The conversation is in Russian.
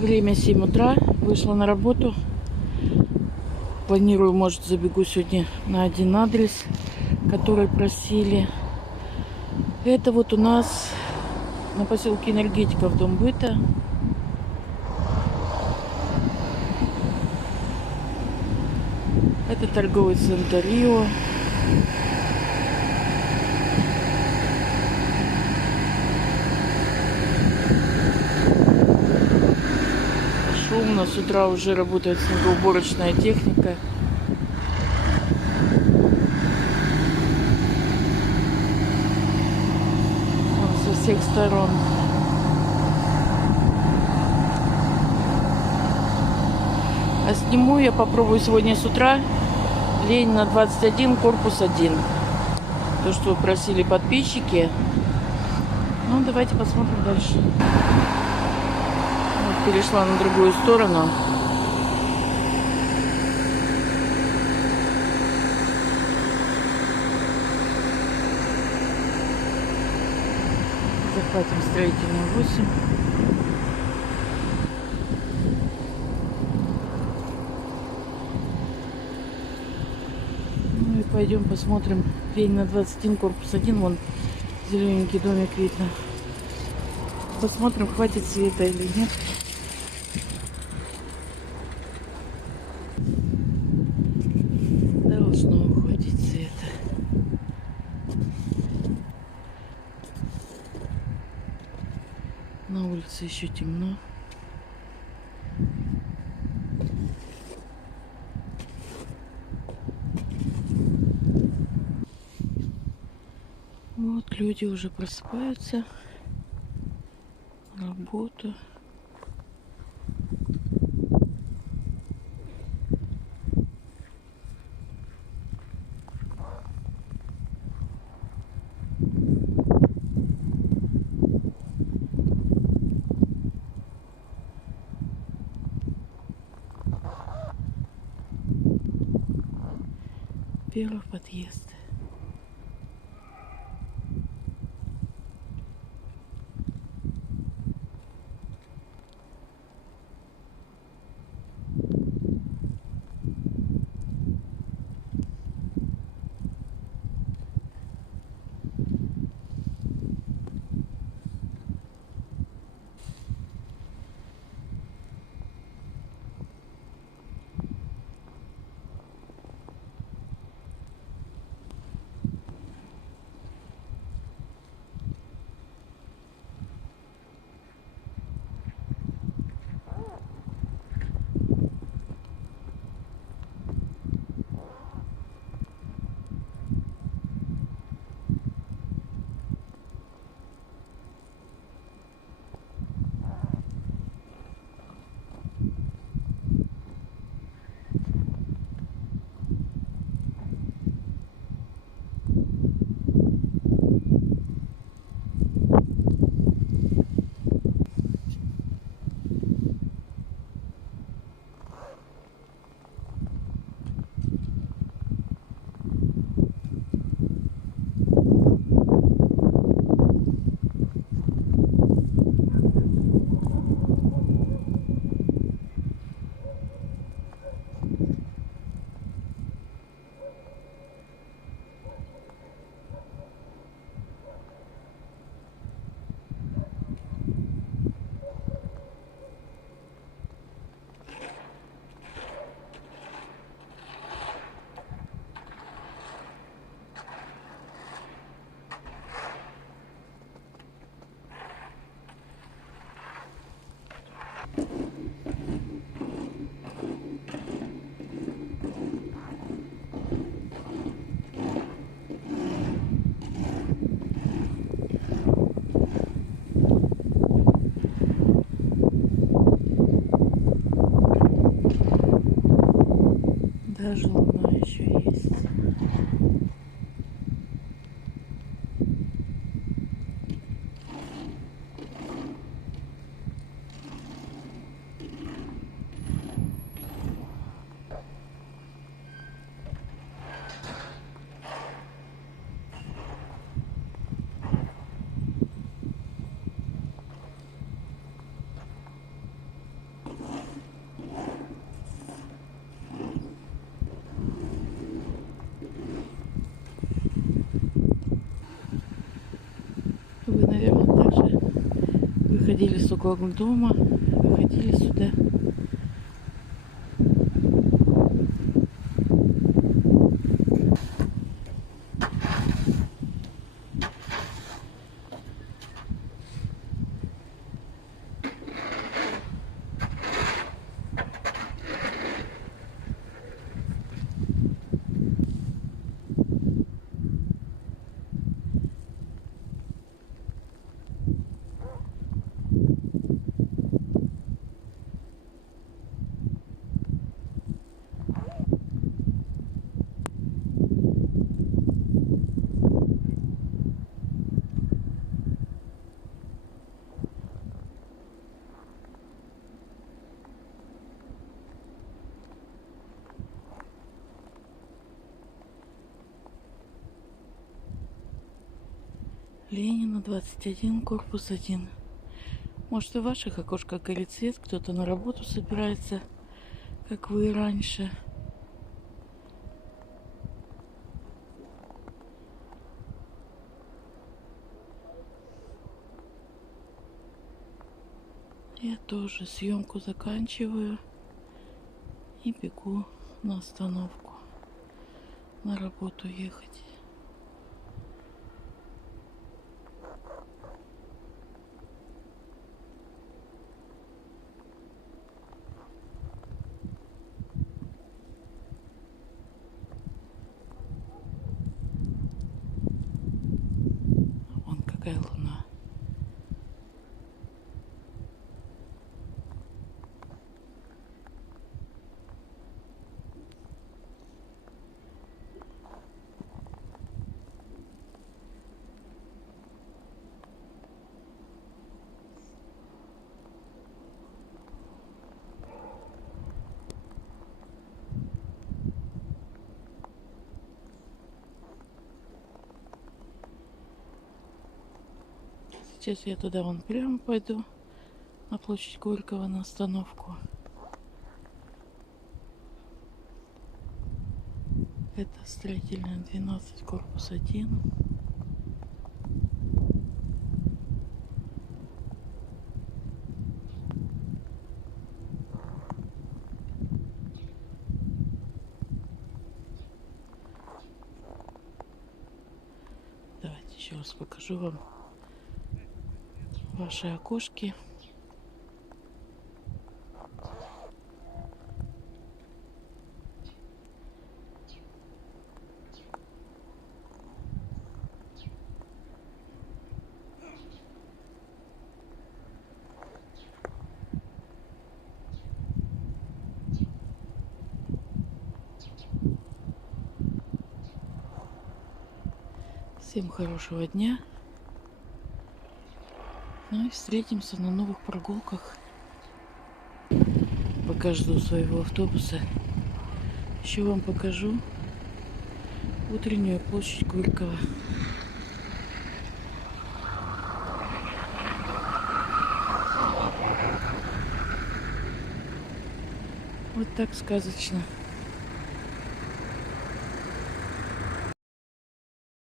Время 7 утра. Вышла на работу. Планирую, может, забегу сегодня на один адрес, который просили. Это вот у нас на поселке Энергетиков, дом быта. Это торговый центр Рио. Шумно. С утра уже работает снегоуборочная техника. Вон со всех сторон. А сниму я попробую сегодня с утра Ленина 21, корпус 1. То, что просили подписчики. Ну, давайте посмотрим дальше. Вот, перешла на другую сторону. Захватим строительную 8. Ну и пойдем посмотрим. Ленина 21, корпус 1. Вон зелененький домик видно. Посмотрим, хватит света или нет. Должно хватить света. На улице еще темно. Вот люди уже просыпаются. Работа. Первый подъезд. Даже луна еще есть. Выходили с около дома, выходили сюда. Ленина, 21, корпус 1. Может, и в ваших окошках горит свет, кто-то на работу собирается, как вы и раньше. Я тоже съемку заканчиваю и бегу на остановку, на работу ехать. Вон какая луна. Сейчас я туда вон прямо пойду, на площадь Горького, на остановку. Это строительная 12, корпус 1. Давайте еще раз покажу вам ваши окошки. Всем хорошего дня. Ну и встретимся на новых прогулках. Пока жду своего автобуса, еще вам покажу утреннюю площадь Горького. Вот так сказочно.